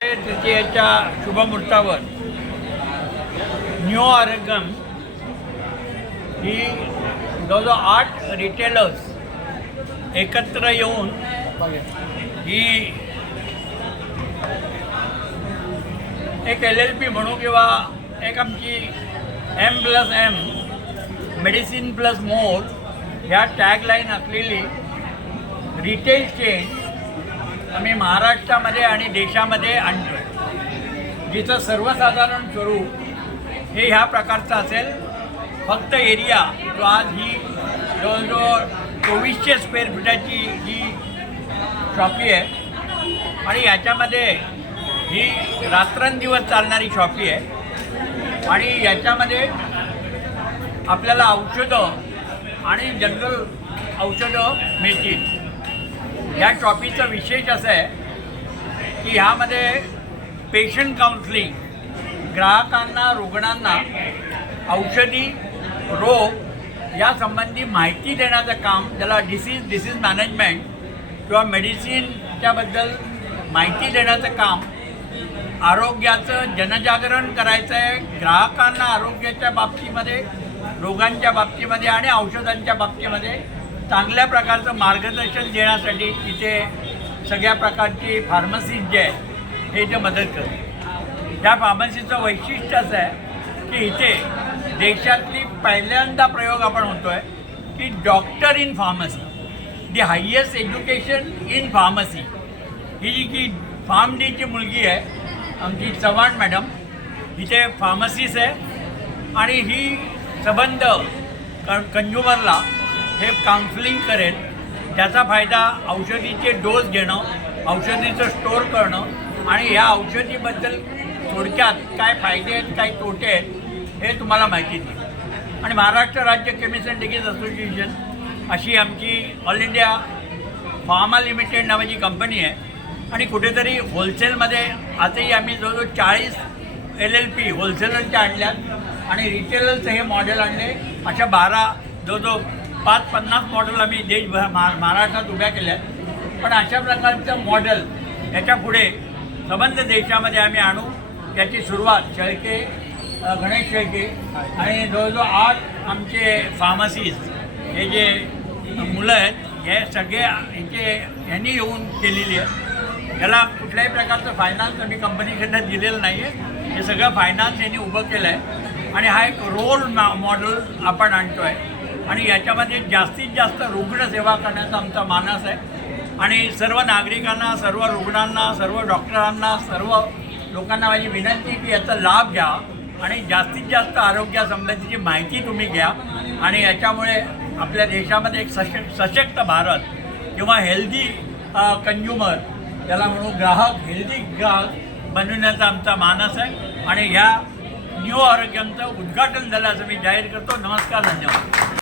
तृतीयेच्या शुभमुहूर्तावर न्यू आरोग्यम ही जवळजवळ आठ रिटेलर्स एकत्र येऊन ही एक एल एल पी म्हणू किंवा एक आमची M plus M medicine plus more ह्या टॅगलाईन असलेली रिटेल चेन आम्ही महाराष्ट्रामध्ये आणि देशामध्ये आणतो आहे जिचं सर्वसाधारण स्वरूप हे ह्या प्रकारचं असेल फक्त एरिया जो आज ही जवळजवळ चोवीसशे स्क्वेअर फुटाची जी शॉपी आहे. आणि याच्यामध्ये ही रात्रंदिवस चालणारी शॉपी आहे. आणि याच्यामध्ये आपल्याला औषधं आणि जनरल औषधं मिळतील. या शॉपीचं विशेष असं आहे की ह्यामध्ये पेशंट काउन्सिलिंग ग्राहकांना रुग्णांना औषधी रोग यासंबंधी माहिती देण्याचं काम ज्याला डिसीज डिसीज मॅनेजमेंट किंवा मेडिसिनच्याबद्दल माहिती देण्याचं काम आरोग्याचं जनजागरण करायचं आहे ग्राहकांना आरोग्याच्या बाबतीमध्ये रोगांच्या बाबतीमध्ये आणि औषधांच्या बाबतीमध्ये. चांगल्या प्रकारचं मार्गदर्शन देण्यासाठी इथे सगळ्या प्रकारची फार्मसीज जे आहेत हे इथे मदत करते त्या फार्मसीचं वैशिष्ट्य असं आहे की इथे देशातली पहिल्यांदा प्रयोग आपण होतो आहे की doctor in pharmacy the highest education in pharmacy ही जी की फार्म डीची मुलगी आहे आमची चव्हाण मॅडम इथे फार्मसीस आहे. आणि ही संबंध क कंझ्युमरला हे काउन्सिलिंग करेल. त्याचा फायदा औषधीचे डोस घेणं औषधीचं स्टोअर करणं आणि ह्या औषधीबद्दल थोडक्यात काय फायदे आहेत काय तोटे आहेत हे तुम्हाला माहिती देईल. आणि महाराष्ट्र राज्य केमिस्ट अँड डिगीज असोसिएशन अशी आमची ऑल इंडिया फार्मा लिमिटेड नावाची कंपनी आहे. आणि कुठेतरी होलसेलमध्ये आजही आम्ही जवळजवळ चाळीस एल एल पी होलसेलरच्या आणल्यात. आणि रिटेलरचं हे मॉडेल आणले. अशा बारा जवळजवळ पाच पन्नास मॉडेल आम्ही देशभर महा महाराष्ट्रात उभ्या केल्या आहेत. पण अशा प्रकारचं मॉडेल याच्यापुढे संबंध देशामध्ये आम्ही आणू. त्याची सुरुवात शेळके गणेश शेळके आणि जवळजवळ आठ आमचे फार्मसीज हे जे मुलं आहेत हे सगळे यांचे यांनी येऊन केलेली आहे त्याला कुठल्याही प्रकारचं फायनान्स आम्ही कंपनीकडनं दिलेलं नाही आहे हे सगळं फायनान्स यांनी उभं केलं आहे आणि हा एक रोल मॉडेल आपण आणतो आहे आणि याच्यामध्ये जास्तीत जास्त रुग्णसेवा करण्याचा आमचा मानस आहे. आणि सर्व नागरिकांना सर्व रुग्णांना सर्व डॉक्टरांना सर्व लोकांना माझी विनंती की याचा लाभ घ्या आणि जास्तीत जास्त आरोग्यासंबंधीची माहिती तुम्ही घ्या. आणि याच्यामुळे आपल्या देशामध्ये एक सश सशक्त भारत किंवा हेल्दी कंझ्युमर त्याला म्हणू ग्राहक हेल्दी ग्राहक बनवण्याचा आमचा मानस आहे. आणि ह्या न्यू आरोग्यांचं उद्घाटन झालं असं मी जाहीर करतो. नमस्कार धन्यवाद.